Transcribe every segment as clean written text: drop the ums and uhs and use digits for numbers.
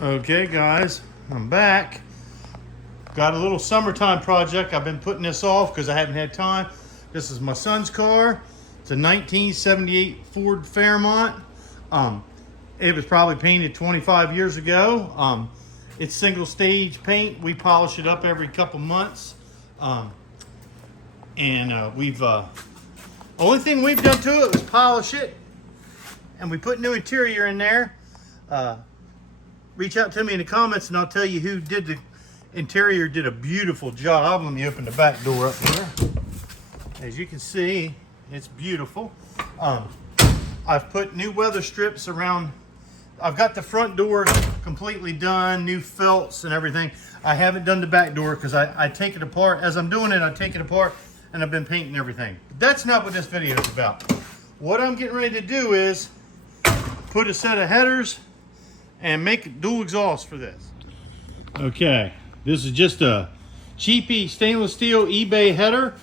Okay guys, I'm back. Got a little summertime project. I've been putting this off because I haven't had time. This is my son's car. It's a 1978 Ford Fairmont. It was probably painted 25 years ago. It's single stage paint. We polish it up every couple months. Only thing we've done to it was polish it. And we put new interior in there. Reach out to me in the comments and I'll tell you who did the interior. Did a beautiful job. Let me open the back door up here. As you can see, it's beautiful. I've put new weather strips around. I've got the front door completely done, new felts and everything. I haven't done the back door because I take it apart. As I'm doing it, I take it apart and I've been painting everything. But that's not what this video is about. What I'm getting ready to do is put a set of headers and make dual exhaust for this. Okay, this is just a cheapy stainless steel eBay header.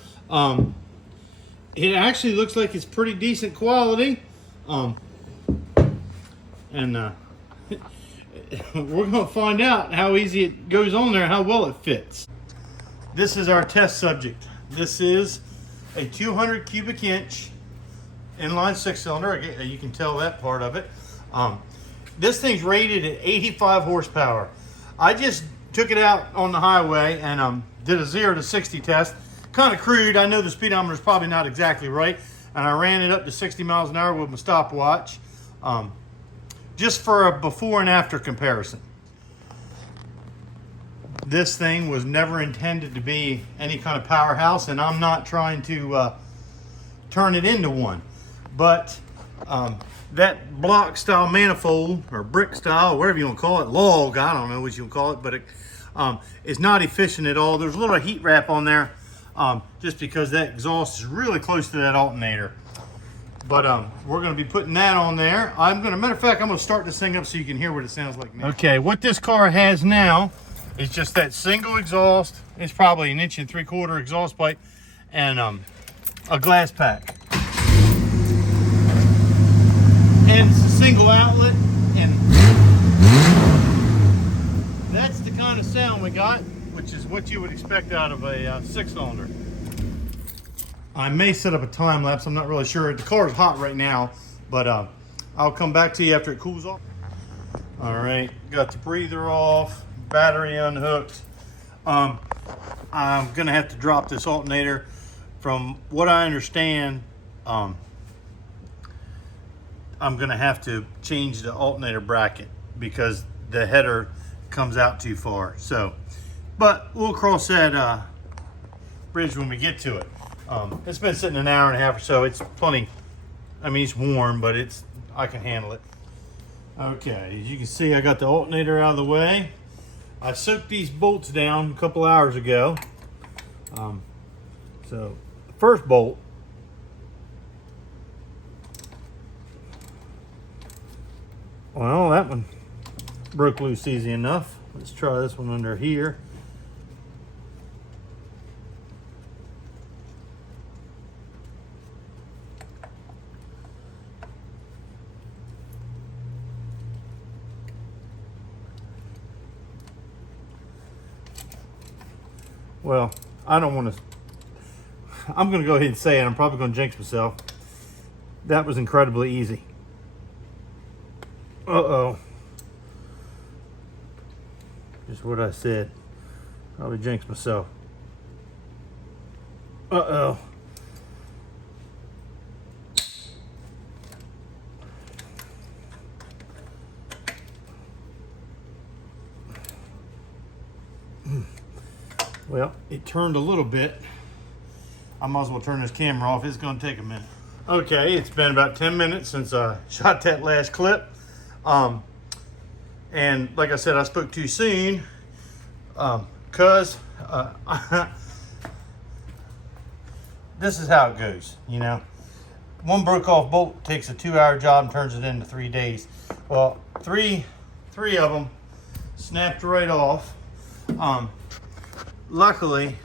It actually looks like it's pretty decent quality. We're gonna find out how easy it goes on there, how well it fits. This is our test subject. This is a 200 cubic inch inline 6-cylinder. You can tell that part of it. This thing's rated at 85 horsepower. I just took it out on the highway and did a 0 to 60 test. Kind of crude. I know the speedometer is probably not exactly right. And I ran it up to 60 miles an hour with my stopwatch. Just for a before and after comparison. This thing was never intended to be any kind of powerhouse, and I'm not trying to turn it into one. But that block style manifold, or brick style, whatever you want to call it, log, I don't know what you want to call it, but it is not efficient at all. There's a little heat wrap on there just because that exhaust is really close to that alternator. But we're going to be putting that on there. Matter of fact, I'm going to start this thing up so you can hear what it sounds like now. Okay, what this car has now is just that single exhaust. It's probably 1 3/4 inch exhaust pipe and a glass pack. And it's a single outlet, and that's the kind of sound we got, which is what you would expect out of a 6-cylinder. I may set up a time lapse, I'm not really sure. The car is hot right now, but I'll come back to you after it cools off. All right, got the breather off, battery unhooked. I'm gonna have to drop this alternator. From what I understand, I'm gonna have to change the alternator bracket because the header comes out too far. So, but we'll cross that bridge when we get to it. It's been sitting an hour and a half or so. It's plenty. I mean, it's warm, but I can handle it. Okay, as you can see, I got the alternator out of the way. I soaked these bolts down a couple hours ago. So the first bolt, well, that one broke loose easy enough. Let's try this one under here. Well, I don't want to, I'm going to go ahead and say it. I'm probably going to jinx myself. That was incredibly easy. Uh-oh. Just what I said. Probably jinxed myself. Uh-oh. Well, it turned a little bit. I might as well turn this camera off. It's going to take a minute. Okay, it's been about 10 minutes since I shot that last clip. And like I said, I spoke too soon because this is how it goes, you know. One broke off bolt takes a 2-hour job and turns it into 3 days. Well, three of them snapped right off. Luckily,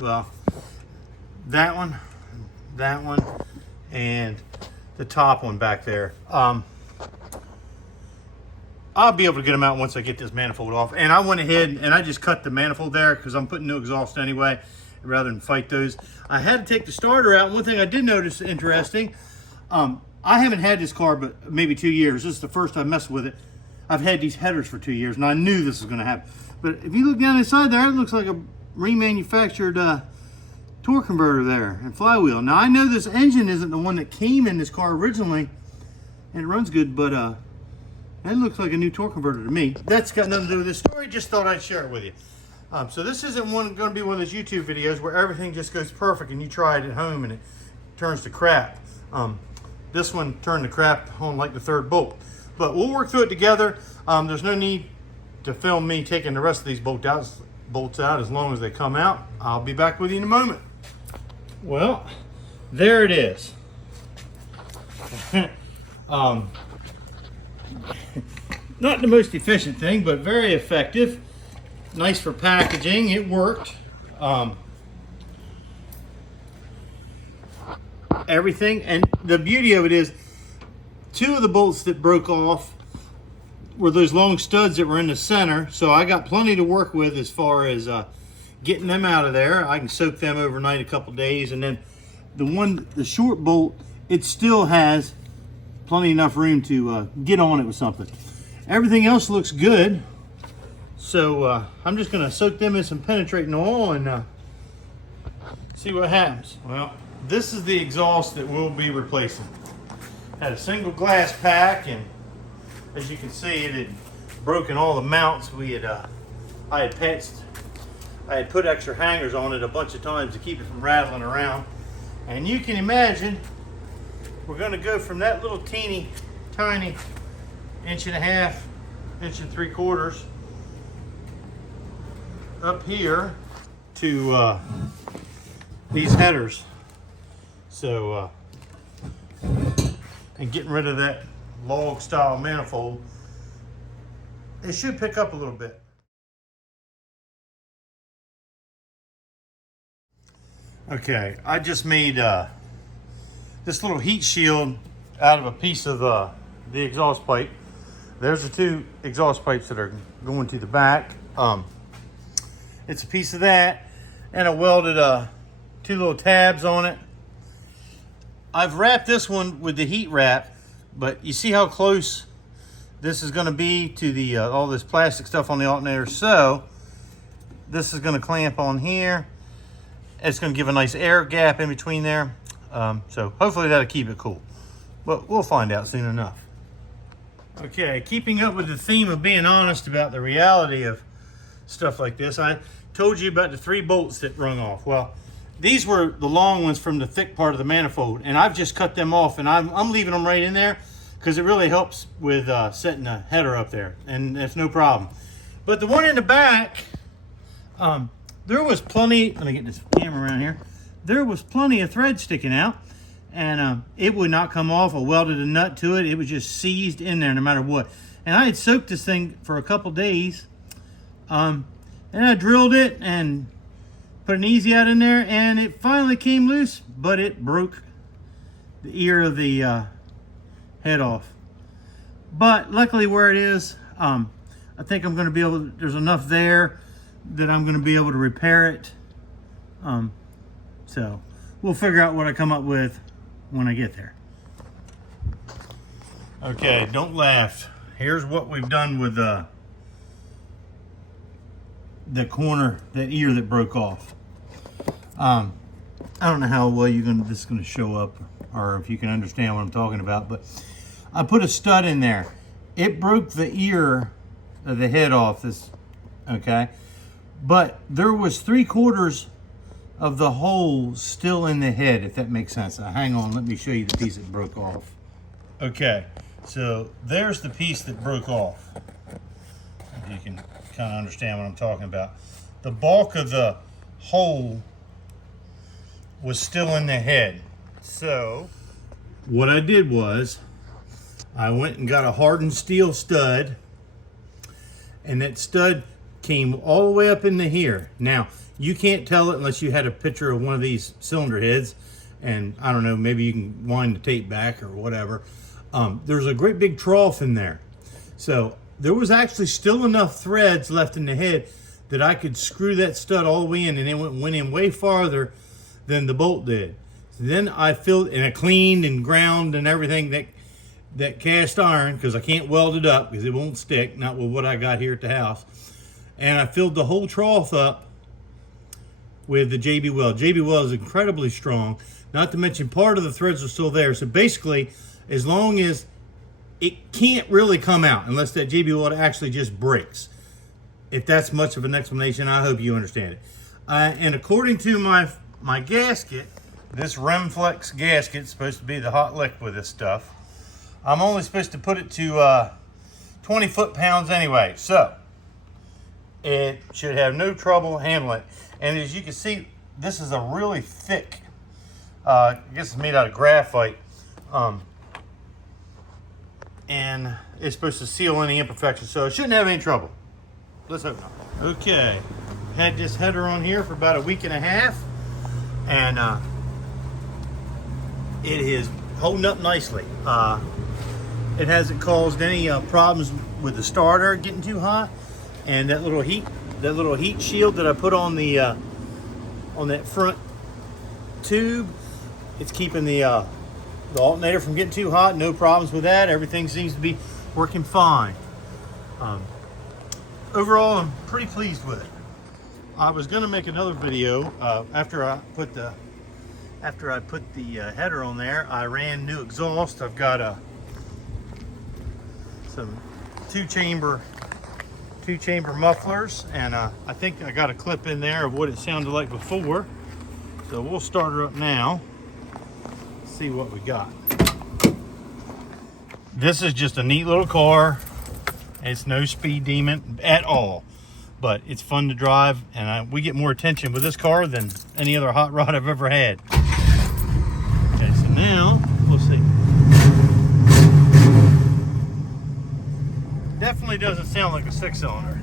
well, that one, and the top one back there. I'll be able to get them out once I get this manifold off. And I went ahead and I just cut the manifold there because I'm putting new exhaust anyway, rather than fight those. I had to take the starter out. One thing I did notice interesting, I haven't had this car but maybe 2 years. This is the first I messed with it. I've had these headers for 2 years, and I knew this was going to happen. But if you look down inside there, it looks like a remanufactured torque converter there and flywheel. Now I know this engine isn't the one that came in this car originally, and it runs good, but that looks like a new torque converter to me. That's got nothing to do with this story. Just thought I'd share it with you. So this isn't going to be one of those YouTube videos where everything just goes perfect and you try it at home and it turns to crap. This one turned to crap on like the third bolt. But we'll work through it together. There's no need to film me taking the rest of these bolts out as long as they come out. I'll be back with you in a moment. Well, there it is. Not the most efficient thing, but very effective. Nice for packaging. It worked. Everything, and the beauty of it is 2 of the bolts that broke off were those long studs that were in the center, so I got plenty to work with as far as getting them out of there. I can soak them overnight a couple days, and then the short bolt, it still has plenty enough room to get on it with something. Everything else looks good, so I'm just going to soak them in some penetrating oil and see what happens. Well, this is the exhaust that we'll be replacing. Had a single glass pack, and as you can see, it had broken all the mounts. I had put extra hangers on it a bunch of times to keep it from rattling around. And you can imagine we're going to go from that little teeny tiny 1.5 inches, 1 3/4 up here to these headers. So and getting rid of that log style manifold, it should pick up a little bit. Okay, I just made this little heat shield out of a piece of the exhaust pipe. There's the 2 exhaust pipes that are going to the back. It's a piece of that, and I welded 2 little tabs on it. I've wrapped this one with the heat wrap, but you see how close this is going to be to the all this plastic stuff on the alternator. So this is going to clamp on here. It's going to give a nice air gap in between there. So hopefully that'll keep it cool, but we'll find out soon enough. Okay, keeping up with the theme of being honest about the reality of stuff like this, I told you about the 3 bolts that rung off. Well, these were the long ones from the thick part of the manifold, and I've just cut them off, and I'm leaving them right in there because it really helps with setting the header up there, and that's no problem. But the one in the back, there was plenty, let me get this camera around here, there was plenty of thread sticking out, and it would not come off. I welded a nut to it. It was just seized in there no matter what. And I had soaked this thing for a couple days, and I drilled it and put an easy out in there, and it finally came loose, but it broke the ear of the head off. But luckily where it is, I think I'm going to be able to, there's enough there that I'm going to be able to repair it. So we'll figure out what I come up with when I get there. Okay, don't laugh. Here's what we've done with the corner, that ear that broke off. I don't know how well this is going to show up, or if you can understand what I'm talking about, but I put a stud in there. It broke the ear of the head off this, okay? But there was 3/4 of the hole still in the head, if that makes sense. Now, hang on, let me show you the piece that broke off. Okay, so there's the piece that broke off. If you can kind of understand what I'm talking about. The bulk of the hole was still in the head. So what I did was I went and got a hardened steel stud, and that stud came all the way up into here. Now, you can't tell it unless you had a picture of one of these cylinder heads, and I don't know, maybe you can wind the tape back or whatever. There's a great big trough in there. So there was actually still enough threads left in the head that I could screw that stud all the way in, and it went in way farther than the bolt did. So then I filled, and I cleaned and ground and everything that cast iron, because I can't weld it up because it won't stick, not with what I got here at the house. And I filled the whole trough up with the JB Weld. JB Weld is incredibly strong, not to mention part of the threads are still there. So basically, as long as it can't really come out unless that JB Weld actually just breaks. If that's much of an explanation, I hope you understand it. And according to my gasket, this Remflex gasket is supposed to be the hot lick with this stuff. I'm only supposed to put it to 20 foot-pounds anyway, so it should have no trouble handling it. And as you can see, this is a really thick, I guess it's made out of graphite, and it's supposed to seal any imperfections, so it shouldn't have any trouble. Let's hope not. Okay, had this header on here for about a week and a half, and it is holding up nicely. It hasn't caused any problems with the starter getting too hot, and that little heat shield that I put on the on that front tube, it's keeping the alternator from getting too hot. No problems with that. Everything seems to be working fine. Overall, I'm pretty pleased with it. I was going to make another video after I put the header on there. I ran new exhaust. I've got some two chamber mufflers, and I think I got a clip in there of what it sounded like before. So we'll start her up now. See what we got. This is just a neat little car. It's no speed demon at all, but it's fun to drive, and we get more attention with this car than any other hot rod I've ever had. Okay, so now we'll see. Definitely doesn't sound like a 6-cylinder.